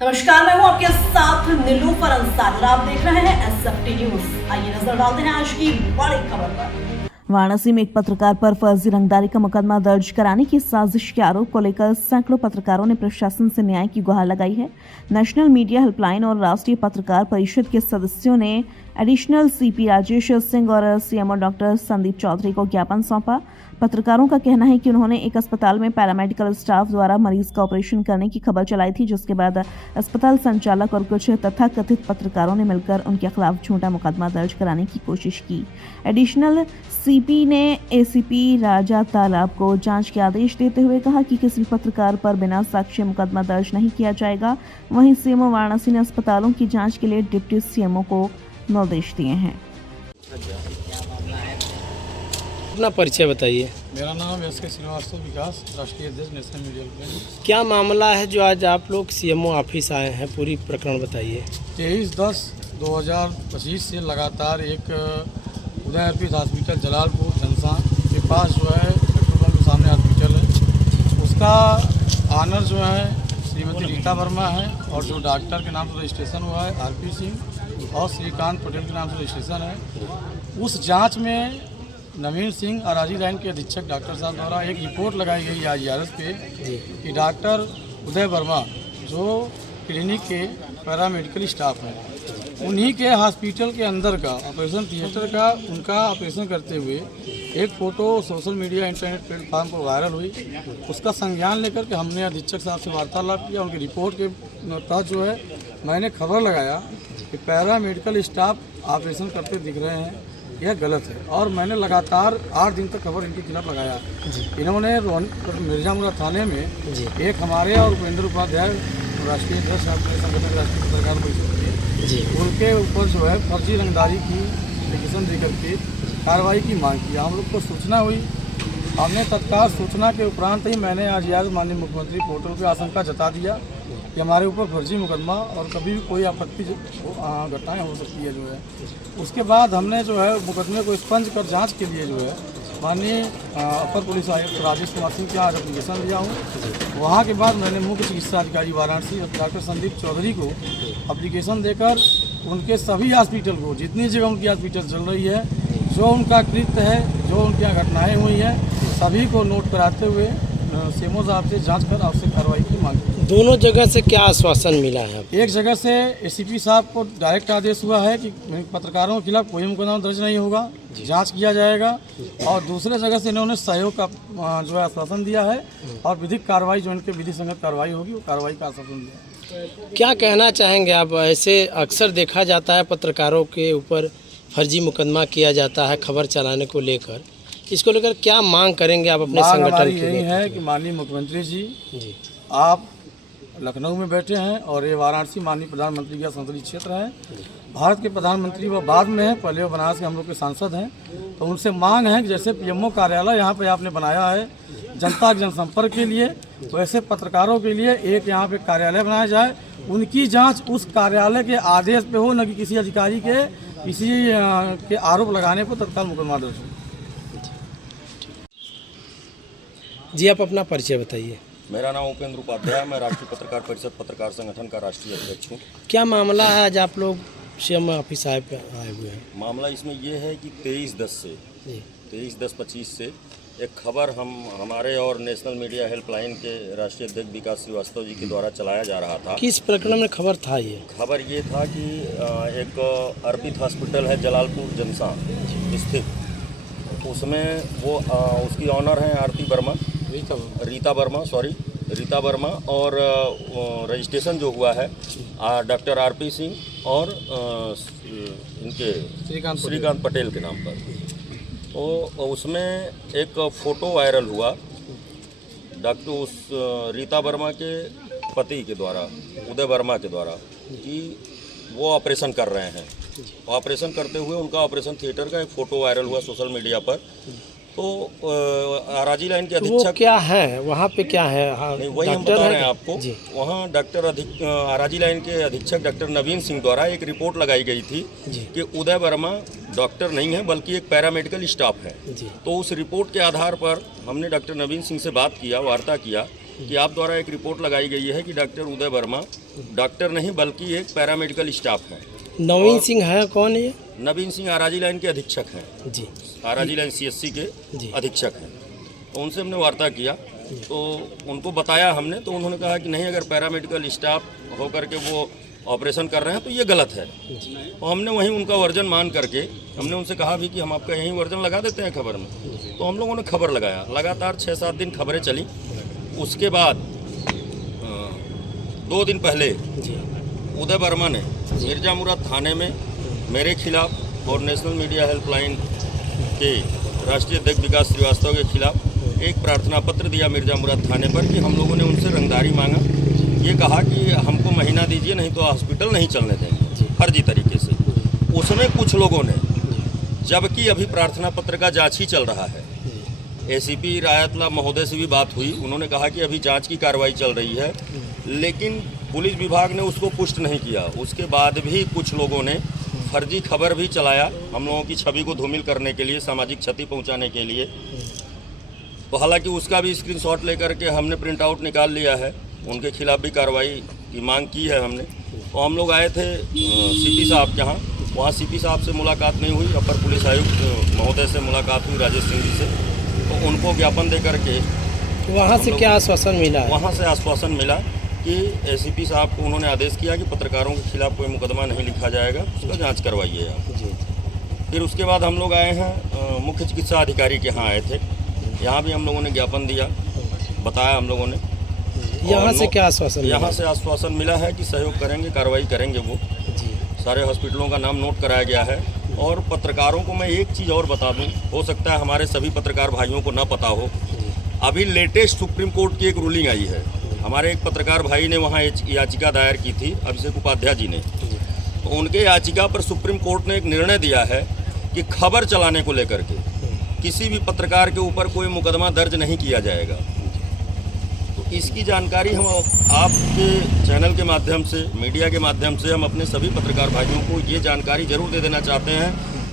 नमस्कार, मैं हूं आपके साथ नीलूफर अंसारी। आप देख रहे हैं एसएफटी न्यूज। आइए नजर डालते हैं आज की बड़ी खबर पर। वाराणसी में एक पत्रकार पर फर्जी रंगदारी का मुकदमा दर्ज कराने की साजिश के आरोप को लेकर सैकड़ों पत्रकारों ने प्रशासन से न्याय की गुहार लगाई है। नेशनल मीडिया हेल्पलाइन और राष्ट्रीय पत्रकार परिषद के सदस्यों ने एडिशनल सीपी राजेश सिंह और सीएमओ डॉक्टर संदीप चौधरी को ज्ञापन सौंपा। पत्रकारों का कहना है कि उन्होंने एक अस्पताल में पैरामेडिकल स्टाफ द्वारा मरीज का ऑपरेशन करने की खबर चलाई थी, जिसके बाद अस्पताल संचालक और कुछ तथाकथित पत्रकारों ने मिलकर उनके खिलाफ झूठा मुकदमा दर्ज कराने की कोशिश की। एडिशनल सीपी ने एसीपी राजा तालाब को जांच के आदेश देते हुए कहा कि किसी पत्रकार पर बिना साक्ष्य मुकदमा दर्ज नहीं किया जाएगा। वहीं सीएमओ वाराणसी ने अस्पतालों की जांच के लिए डिप्टी सीएमओ को निर्देश दिए हैं। अपना परिचय बताइए। मेरा नाम एस.के. श्रीवास्तव, विकास राष्ट्रीय अध्यक्ष नेशनल मीडिया हेल्पलाइन। क्या मामला है जो आज आप लोग सीएमओ ऑफिस आए हैं, पूरी प्रकरण बताइए। 23/10/2025 से लगातार एक उदय अर्पित हॉस्पिटल जलालपुर जनसा के पास जो है पेट्रोल पंप के सामने हॉस्पिटल है, उसका ऑनर जो है श्रीमती रीता वर्मा है और जो डॉक्टर के नाम से रजिस्ट्रेशन हुआ है आरपी सिंह और श्रीकांत पटेल के नाम से रजिस्ट्रेशन है। उस जाँच में नवीन सिंह अराजी लाइन के अधीक्षक डॉक्टर साहब द्वारा एक रिपोर्ट लगाई गई IRS पे कि डॉक्टर उदय वर्मा जो क्लिनिक के पैरामेडिकल स्टाफ हैं, उन्हीं के हॉस्पिटल के अंदर का ऑपरेशन थिएटर का उनका ऑपरेशन करते हुए एक photo social media internet platform पर वायरल हुई। उसका संज्ञान लेकर के हमने अधीक्षक साहब से वार्तालाप किया। उनकी रिपोर्ट के तहत जो है मैंने खबर लगाया कि पैरामेडिकल स्टाफ ऑपरेशन करते दिख रहे हैं, यह गलत है। और मैंने लगातार 8 दिन तक खबर इनके खिलाफ लगाया। इन्होंने मिर्जापुरा थाने में एक हमारे और उपेंद्र उपाध्याय राष्ट्रीय अध्यक्ष संगठन राष्ट्रीय पत्रकार परिषद के उनके ऊपर जो है फर्जी रंगदारी की एप्लीकेशन दे करके कार्रवाई की मांग की। हम लोग को सूचना हुई, हमने तत्काल सूचना के उपरांत ही मैंने आज माननीय मुख्यमंत्री पोर्टल पर आशंका जता दिया कि हमारे ऊपर फर्जी मुकदमा और कभी भी कोई आपत्ति घटनाएं हो सकती है जो है। उसके बाद हमने जो है मुकदमे को स्पंज कर जांच के लिए जो है माननीय अपर पुलिस आयुक्त राजेश कुमार सिंह के आज एप्लीकेशन दिया हूँ। वहाँ के बाद मैंने मुख्य चिकित्सा अधिकारी वाराणसी डॉक्टर संदीप चौधरी को एप्लीकेशन देकर उनके सभी हॉस्पिटल को, जितनी जगह उनकी हॉस्पिटल चल रही है, जो उनका कृत्य है, जो उनकी यहाँ घटनाएँ हुई हैं, सभी को नोट कराते हुए सीएमओ साहब से जांच कर आवश्यक कार्रवाई की मांग की। दोनों जगह से क्या आश्वासन मिला है? एक जगह से एसीपी साहब को डायरेक्ट आदेश हुआ है कि पत्रकारों के खिलाफ कोई मुकदमा दर्ज नहीं होगा, जांच किया जाएगा। और दूसरे जगह से इन्होंने सहयोग का जो है आश्वासन दिया है और विधिक कार्रवाई जो इनके विधि संगत कार्रवाई होगी वो कार्रवाई का आश्वासन दिया है। क्या कहना चाहेंगे आप? ऐसे अक्सर देखा जाता है पत्रकारों के ऊपर फर्जी मुकदमा किया जाता है खबर चलाने को लेकर, इसको लेकर क्या मांग करेंगे आप अपने संगठन के? यही है कि माननीय मुख्यमंत्री जी आप लखनऊ में बैठे हैं और ये वाराणसी माननीय प्रधानमंत्री का संसदीय क्षेत्र है। भारत के प्रधानमंत्री वो बाद में है, पहले वो बनारस के हम लोग के सांसद हैं। तो उनसे मांग है कि जैसे पीएमओ कार्यालय यहाँ पे आपने बनाया है जनता के जनसंपर्क के लिए, वैसे पत्रकारों के लिए एक यहाँ पे कार्यालय बनाया जाए। उनकी जाँच उस कार्यालय के आदेश पे हो, न कि किसी अधिकारी के किसी के आरोप लगाने पर तत्काल मुकदमा दर्ज हो। जी, आप अपना परिचय बताइए। मेरा नाम उपेंद्र उपाध्याय, मैं राष्ट्रीय पत्रकार परिषद पत्रकार संगठन का राष्ट्रीय अध्यक्ष हूँ। क्या मामला है आज आप लोग सीएमओ ऑफिस आए हुए हैं? मामला इसमें ये है कि 23/10/25 से एक खबर हमारे और नेशनल मीडिया हेल्पलाइन के राष्ट्रीय अध्यक्ष विकास श्रीवास्तव जी के द्वारा चलाया जा रहा था। किस प्रकरण में खबर था ये? खबर ये था कि एक अर्पित हॉस्पिटल है जलालपुर जनसा स्थित, उसमें वो उसकी ऑनर हैं रीता वर्मा और रजिस्ट्रेशन जो हुआ है डॉक्टर आरपी सिंह और इनके श्रीकांत पटेल के नाम पर। तो उसमें एक फ़ोटो वायरल हुआ डॉक्टर उस रीता वर्मा के पति के द्वारा, उदय वर्मा के द्वारा, कि वो ऑपरेशन कर रहे हैं। ऑपरेशन करते हुए उनका ऑपरेशन थिएटर का एक फ़ोटो वायरल हुआ सोशल मीडिया पर। तो अराजी लाइन के अधीक्षक, वो क्या है वहाँ पे, क्या है? हाँ, नहीं, वही हम बता रहे हैं आपको। वहाँ डॉक्टर अराजी लाइन के अधीक्षक डॉक्टर नवीन सिंह द्वारा एक रिपोर्ट लगाई गई थी कि उदय वर्मा डॉक्टर नहीं है बल्कि एक पैरामेडिकल स्टाफ है। तो उस रिपोर्ट के आधार पर हमने डॉक्टर नवीन सिंह से बात किया, वार्ता किया कि आप द्वारा एक रिपोर्ट लगाई गई है कि डॉक्टर उदय वर्मा डॉक्टर नहीं बल्कि एक पैरामेडिकल स्टाफ है। नवीन सिंह है कौन है ये? नवीन सिंह आराजी लाइन के अधीक्षक हैं जी, आराजी लाइन CSC के जी। अधीक्षक हैं। तो उनसे हमने वार्ता किया तो उनको बताया हमने, तो उन्होंने कहा कि नहीं, अगर पैरामेडिकल स्टाफ होकर के वो ऑपरेशन कर रहे हैं तो ये गलत है। तो हमने वहीं उनका वर्जन मान करके हमने उनसे कहा भी कि हम आपका यहीं वर्जन लगा देते हैं खबर में। तो हम लोगों ने खबर लगाया, लगातार 6-7 दिन खबरें चली। उसके बाद 2 दिन पहले उदय वर्मा ने मिर्जामुराद थाने में मेरे खिलाफ और नेशनल मीडिया हेल्पलाइन के राष्ट्रीय अध्यक्ष विकास श्रीवास्तव के खिलाफ एक प्रार्थना पत्र दिया मिर्जामुराद थाने पर कि हम लोगों ने उनसे रंगदारी मांगा। ये कहा कि हमको महीना दीजिए, नहीं तो हॉस्पिटल नहीं चलने देंगे, फर्जी तरीके से। उसमें कुछ लोगों ने, जबकि अभी प्रार्थना पत्र का जांच ही चल रहा है, ACP रायतला महोदय से भी बात हुई, उन्होंने कहा कि अभी जांच की कार्रवाई चल रही है, लेकिन पुलिस विभाग ने उसको पुष्ट नहीं किया। उसके बाद भी कुछ लोगों ने फर्जी खबर भी चलाया हम लोगों की छवि को धूमिल करने के लिए, सामाजिक क्षति पहुंचाने के लिए। तो हालांकि उसका भी स्क्रीनशॉट लेकर के हमने प्रिंट आउट निकाल लिया है, उनके खिलाफ भी कार्रवाई की मांग की है हमने। तो हम लोग आए थे CP साहब के यहाँ, वहाँ CP साहब से मुलाकात नहीं हुई, अपर पुलिस आयुक्त महोदय से मुलाकात हुई, राजेश सिंह जी से। तो उनको ज्ञापन दे करके वहाँ से क्या आश्वासन मिला? वहाँ से आश्वासन मिला कि ACP साहब को उन्होंने आदेश किया कि पत्रकारों के खिलाफ कोई मुकदमा नहीं लिखा जाएगा, उसका जाँच करवाइए आप। फिर उसके बाद हम लोग आए हैं मुख्य चिकित्सा अधिकारी के यहाँ आए थे, यहाँ भी हम लोगों ने ज्ञापन दिया, बताया हम लोगों ने। यहाँ से क्या आश्वासन? यहाँ से आश्वासन मिला है कि सहयोग करेंगे, कार्रवाई करेंगे। वो सारे हॉस्पिटलों का नाम नोट कराया गया है। और पत्रकारों को मैं एक चीज़ और बता दूं, हो सकता है हमारे सभी पत्रकार भाइयों को ना पता हो, अभी लेटेस्ट सुप्रीम कोर्ट की एक रूलिंग आई है। हमारे एक पत्रकार भाई ने वहाँ याचिका दायर की थी, अभिषेक उपाध्याय जी ने। तो उनके याचिका पर सुप्रीम कोर्ट ने एक निर्णय दिया है कि खबर चलाने को लेकर के किसी भी पत्रकार के ऊपर कोई मुकदमा दर्ज नहीं किया जाएगा। इसकी जानकारी हम आपके चैनल के माध्यम से, मीडिया के माध्यम से हम अपने सभी पत्रकार भाइयों को ये जानकारी जरूर दे देना चाहते हैं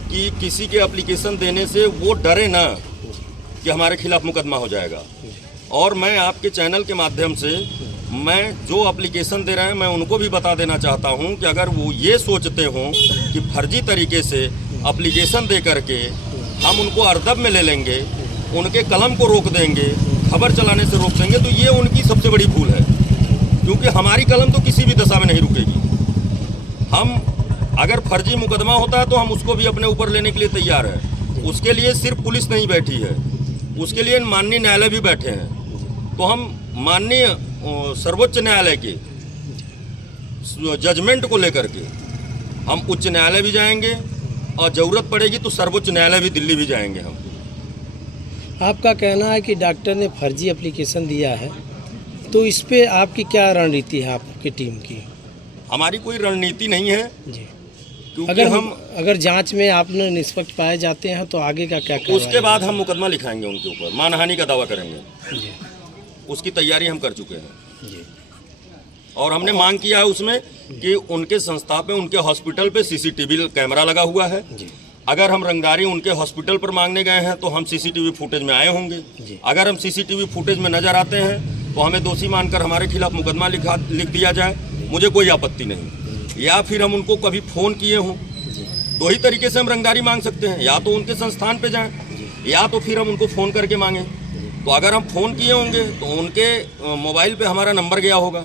कि किसी के एप्लीकेशन देने से वो डरे ना कि हमारे खिलाफ मुकदमा हो जाएगा। और मैं आपके चैनल के माध्यम से मैं जो एप्लीकेशन दे रहे हैं मैं उनको भी बता देना चाहता हूं कि अगर वो ये सोचते हों कि फर्जी तरीके से एप्लीकेशन दे करके हम उनको अर्दब में ले लेंगे, उनके कलम को रोक देंगे, खबर चलाने से रोक देंगे, तो ये उनकी सबसे बड़ी भूल है। क्योंकि हमारी कलम तो किसी भी दशा में नहीं रुकेगी। हम अगर फर्जी मुकदमा होता है तो हम उसको भी अपने ऊपर लेने के लिए तैयार है। उसके लिए सिर्फ पुलिस नहीं बैठी है, उसके लिए माननीय न्यायालय भी बैठे हैं। तो हम माननीय सर्वोच्च न्यायालय के जजमेंट को लेकर के हम उच्च न्यायालय भी जाएंगे और ज़रूरत पड़ेगी तो सर्वोच्च न्यायालय भी दिल्ली भी जाएंगे हम। आपका कहना है कि डॉक्टर ने फर्जी एप्लीकेशन दिया है, तो इस पे आपकी क्या रणनीति है आपकी टीम की? हमारी कोई रणनीति नहीं है जी। क्योंकि अगर जांच में आपने निष्पक्ष पाए जाते हैं तो आगे का क्या करें? उसके बाद हम मुकदमा लिखाएंगे उनके ऊपर, मानहानि का दावा करेंगे जी। उसकी तैयारी हम कर चुके हैं जी। और हमने मांग किया है उसमें कि उनके संस्था पे, उनके हॉस्पिटल पे CCTV कैमरा लगा हुआ है। जी। अगर हम रंगदारी उनके हॉस्पिटल पर मांगने गए हैं तो हम CCTV फुटेज में आए होंगे। अगर हम CCTV फुटेज में नजर आते हैं तो हमें दोषी मानकर हमारे खिलाफ मुकदमा लिख दिया जाए, मुझे कोई आपत्ति नहीं। या फिर हम उनको कभी फ़ोन किए हों, दो ही तरीके से हम रंगदारी मांग सकते हैं, या तो उनके संस्थान पे जाएं या तो फिर हम उनको फ़ोन करके मांगें। तो अगर हम फ़ोन किए होंगे तो उनके मोबाइल पे हमारा नंबर गया होगा,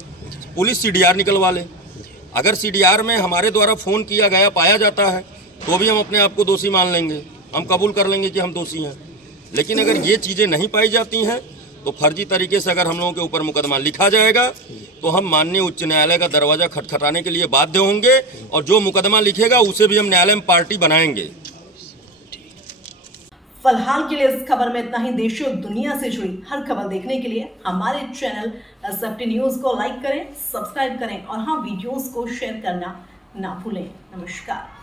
पुलिस CDR निकलवा ले। अगर CDR में हमारे द्वारा फ़ोन किया गया पाया जाता है तो भी हम अपने आप को दोषी मान लेंगे, हम कबूल कर लेंगे कि हम दोषी हैं। लेकिन अगर ये चीज़ें नहीं पाई जाती हैं तो फर्जी तरीके से अगर हम लोगों के ऊपर मुकदमा लिखा जाएगा तो हम माननीय उच्च न्यायालय का दरवाज़ा खटखटाने के लिए बाध्य होंगे और जो मुकदमा लिखेगा उसे भी हम न्यायालय में पार्टी बनाएंगे। फिलहाल के लिए इस खबर में इतना ही। देश और दुनिया से जुड़ी हर खबर देखने के लिए हमारे चैनल SFT न्यूज़ को लाइक करें, सब्सक्राइब करें और हाँ, वीडियोस को शेयर करना ना भूलें। नमस्कार।